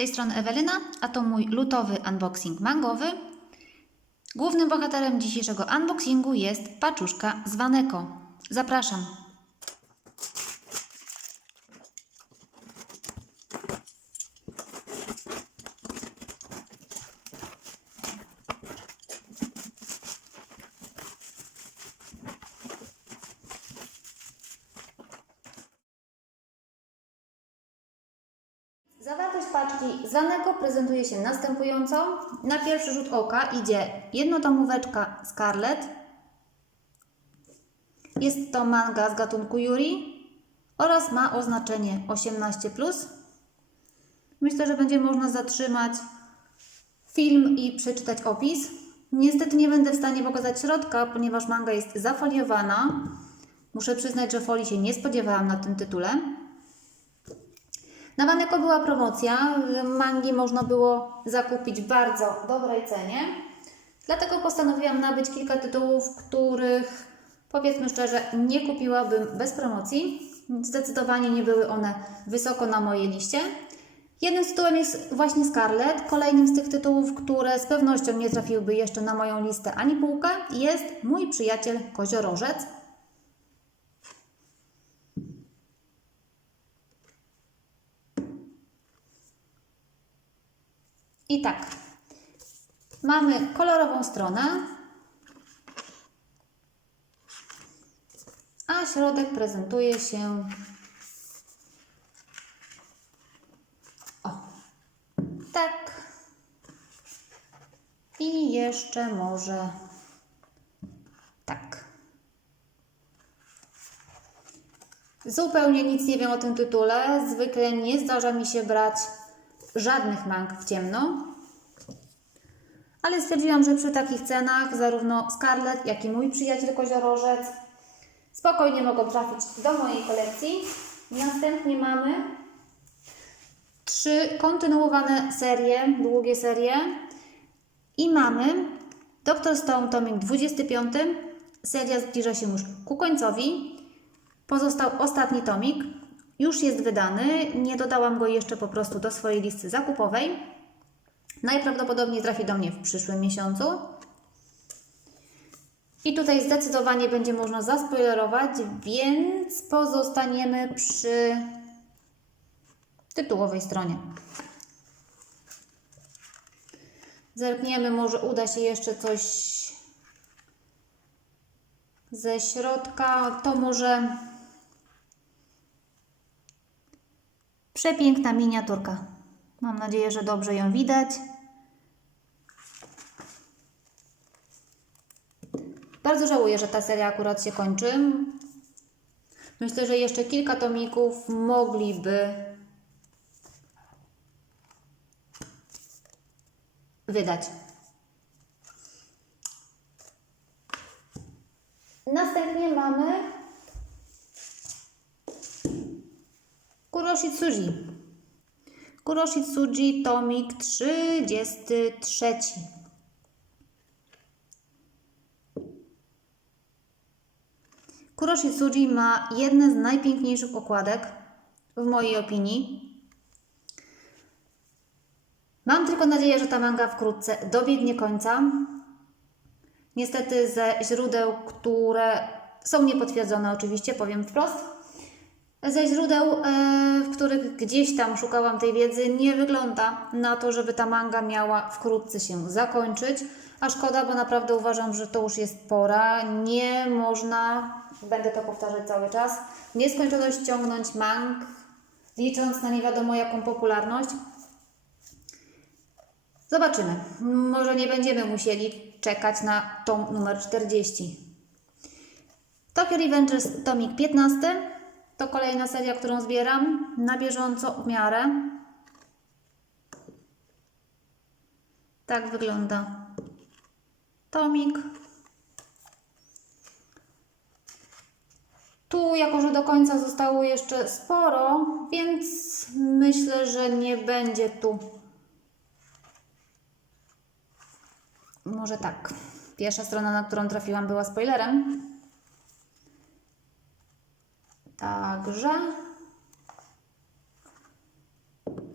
tej strony Ewelina, a to mój lutowy unboxing mangowy. Głównym bohaterem dzisiejszego unboxingu jest paczuszka z Waneko. Zapraszam. Zawartość paczki z Waneko prezentuje się następująco. Na pierwszy rzut oka idzie jednotomóweczka Scarlet. Jest to manga z gatunku Yuri oraz ma oznaczenie 18+. Myślę, że będzie można zatrzymać film i przeczytać opis. Niestety nie będę w stanie pokazać środka, ponieważ manga jest zafoliowana. Muszę przyznać, że folii się nie spodziewałam na tym tytule. Na Waneko była promocja, mangi można było zakupić w bardzo dobrej cenie. Dlatego postanowiłam nabyć kilka tytułów, których powiedzmy szczerze nie kupiłabym bez promocji. Zdecydowanie nie były one wysoko na mojej liście. Jednym z tytułem jest właśnie Scarlet. Kolejnym z tych tytułów, które z pewnością nie trafiłyby jeszcze na moją listę ani półkę, jest Mój przyjaciel Koziorożec. I tak, mamy kolorową stronę, a środek prezentuje się o, tak. I jeszcze może tak. Zupełnie nic nie wiem o tym tytule. Zwykle nie zdarza mi się brać żadnych mang w ciemno. Ale stwierdziłam, że przy takich cenach zarówno Scarlet, jak i mój przyjaciel koziorożec spokojnie mogą trafić do mojej kolekcji. Następnie mamy trzy kontynuowane serie, długie serie. I mamy Dr. Stone Toming 25. Seria zbliża się już ku końcowi. Pozostał ostatni tomik. Już jest wydany. Nie dodałam go jeszcze po prostu do swojej listy zakupowej. Najprawdopodobniej trafi do mnie w przyszłym miesiącu. I tutaj zdecydowanie będzie można zaspoilerować, więc pozostaniemy przy tytułowej stronie. Zerkniemy, może uda się jeszcze coś ze środka. To może przepiękna miniaturka. Mam nadzieję, że dobrze ją widać. Bardzo żałuję, że ta seria akurat się kończy. Myślę, że jeszcze kilka tomików mogliby wydać. Następnie mamy Kuroshitsuji. Kuroshitsuji tomik 33. Kuroshitsuji ma jedne z najpiękniejszych okładek, w mojej opinii. Mam tylko nadzieję, że ta manga wkrótce dobiegnie końca. Niestety ze źródeł, które są niepotwierdzone oczywiście, powiem wprost, ze źródeł, e, w których gdzieś tam szukałam tej wiedzy, nie wygląda na to, żeby ta manga miała wkrótce się zakończyć. A szkoda, bo naprawdę uważam, że to już jest pora. Nie można, będę to powtarzać cały czas, nieskończoność ciągnąć mang, licząc na nie wiadomo jaką popularność. Zobaczymy. Może nie będziemy musieli czekać na tom numer 40. Tokyo Revengers tomik 15 to kolejna seria, którą zbieram na bieżąco w miarę. Tak wygląda tomik. Tu, jako że do końca zostało jeszcze sporo, więc myślę, że nie będzie tu. Może tak. Pierwsza strona, na którą trafiłam, była spoilerem. Także.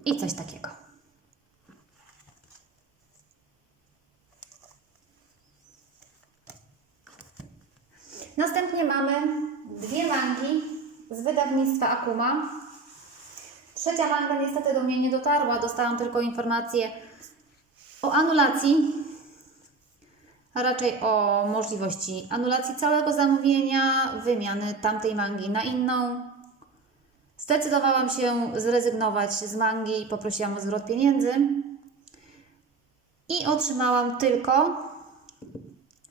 I coś takiego. Następnie mamy dwie mangi z wydawnictwa Akuma. Trzecia manga niestety do mnie nie dotarła, dostałam tylko informację o anulacji a raczej o możliwości anulacji całego zamówienia, wymiany tamtej mangi na inną. Zdecydowałam się zrezygnować z mangi i poprosiłam o zwrot pieniędzy. I otrzymałam tylko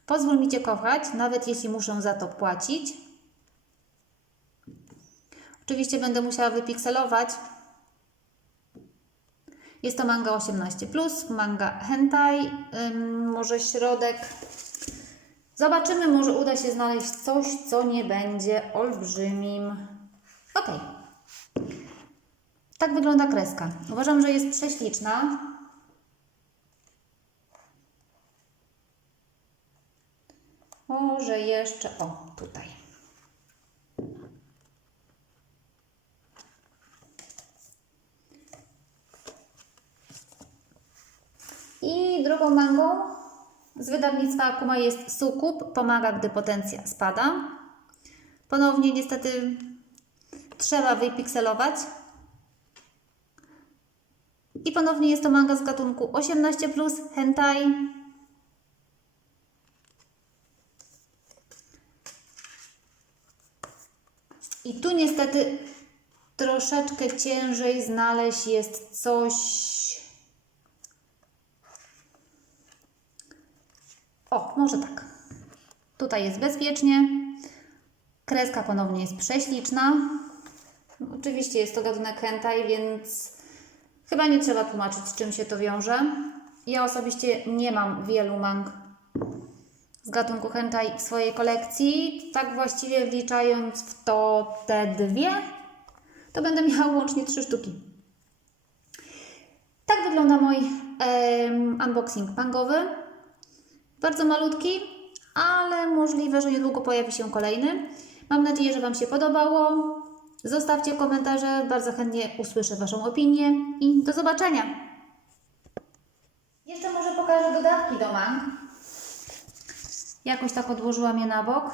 Pozwól mi Cię kochać, nawet jeśli muszę za to płacić. Oczywiście będę musiała wypikselować. Jest to manga 18+, manga hentai, może środek. Zobaczymy, może uda się znaleźć coś, co nie będzie olbrzymim. Ok. Tak wygląda kreska. Uważam, że jest prześliczna. Może jeszcze, o, tutaj. I drugą mangą z wydawnictwa Akuma jest Sukub, pomaga, gdy potencja spada. Ponownie niestety trzeba wypikselować. I ponownie jest to manga z gatunku 18+, hentai. I tu niestety troszeczkę ciężej znaleźć jest coś. Może tak. Tutaj jest bezpiecznie. Kreska ponownie jest prześliczna. Oczywiście jest to gatunek hentai, więc chyba nie trzeba tłumaczyć, z czym się to wiąże. Ja osobiście nie mam wielu mang z gatunku hentai w swojej kolekcji. Tak właściwie wliczając w to te dwie, to będę miała łącznie trzy sztuki. Tak wygląda mój em, unboxing mangowy. Bardzo malutki, ale możliwe, że niedługo pojawi się kolejny. Mam nadzieję, że Wam się podobało. Zostawcie komentarze, bardzo chętnie usłyszę Waszą opinię i do zobaczenia. Jeszcze może pokażę dodatki do mang. Jakoś tak odłożyłam je na bok.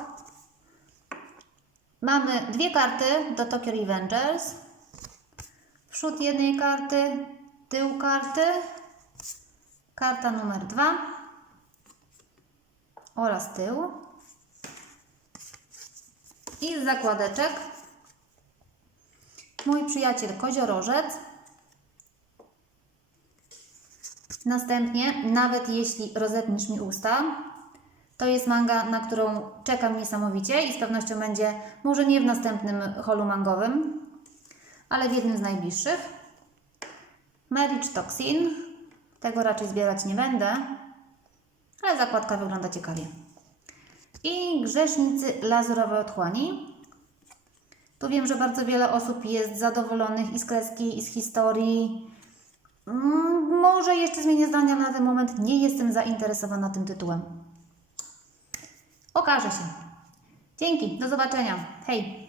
Mamy dwie karty do Tokyo Revengers. Przód jednej karty, tył karty, karta numer dwa oraz tył. I z zakładeczek mój przyjaciel koziorożec. Następnie, nawet jeśli rozetniesz mi usta, to jest manga, na którą czekam niesamowicie i z pewnością będzie może nie w następnym holu mangowym, ale w jednym z najbliższych. Marriage Toxin. Tego raczej zbierać nie będę, ale zakładka wygląda ciekawie. I Grzesznicy Lazurowej Otchłani. Tu wiem, że bardzo wiele osób jest zadowolonych i z kreski, i z historii. Mm, Może jeszcze zmienię zdania, ale na ten moment nie jestem zainteresowana tym tytułem. Okaże się. Dzięki, do zobaczenia. Hej!